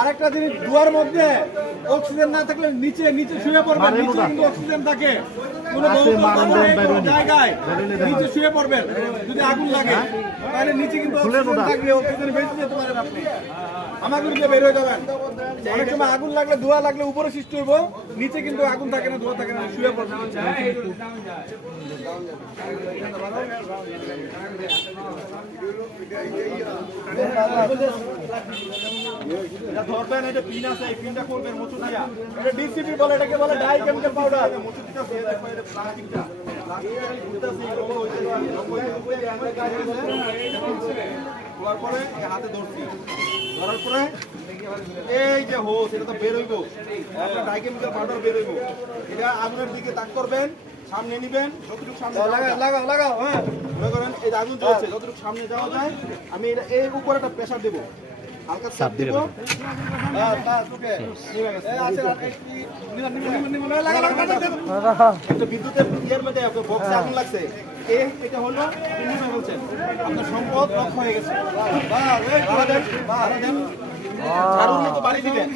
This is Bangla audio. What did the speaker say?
আরেকটা জিনিস, দুয়ার মধ্যে অক্সিজেন না থাকলে নিচে নিচে শুয়ে পড়বেন, নিচে কিন্তু অক্সিজেন থাকে। কোনো জায়গায় নিচে শুয়ে পড়বেন, যদি আগুন লাগে তাহলে নিচে কিন্তু অক্সিজেন থাকলে অক্সিজেন বেঁচে যেতে পারেন আপনি। আমাকে বের হয়ে যাবেন। অনেক সময় আগুন লাগলে, ধোঁয়া লাগলে উপরে সৃষ্টি হইব, নিচে কিন্তু আগুন থাকে না, ধোঁয়া থাকে না, শুয়ে পড়বেন। ধরবেন, এটা পিন আছে, এই পিনটা করবেন মুচু দিয়া। এটা ডিসিপি বলে, এটাকে বলে ডাই কেমিক্যাল পাউডার। মুচু দিতে আছে, দেখো এটা প্লাস্টিকটা। প্লাস্টিকটা ঘুরতেছে, এরকম হইছে, খোলার পরে এই হাতে ধরছি। ধরার পরে এই যে হোস, এটা তো বের হইব, আপনার ডাই কেমিক্যাল পাউডার বের হইব। এটা আগুনের দিকে তাক করবেন, সামনে নিবেন, যতটুকু সামনে লাগাও, হ্যাঁ মনে করেন এই আগুন জ্বলছে, যতটুকু সামনে যাওয়া যায় আমি এটা এই উপরে একটা প্রেসার দেবো, হালকা চাপ দিব। একটা বিদ্যুতের ইয়ের মধ্যে বক্সে আগুন লাগছে, এটা হলো আপনার সম্পদ রক্ষা হয়ে গেছে। বাড়ি দিবেন।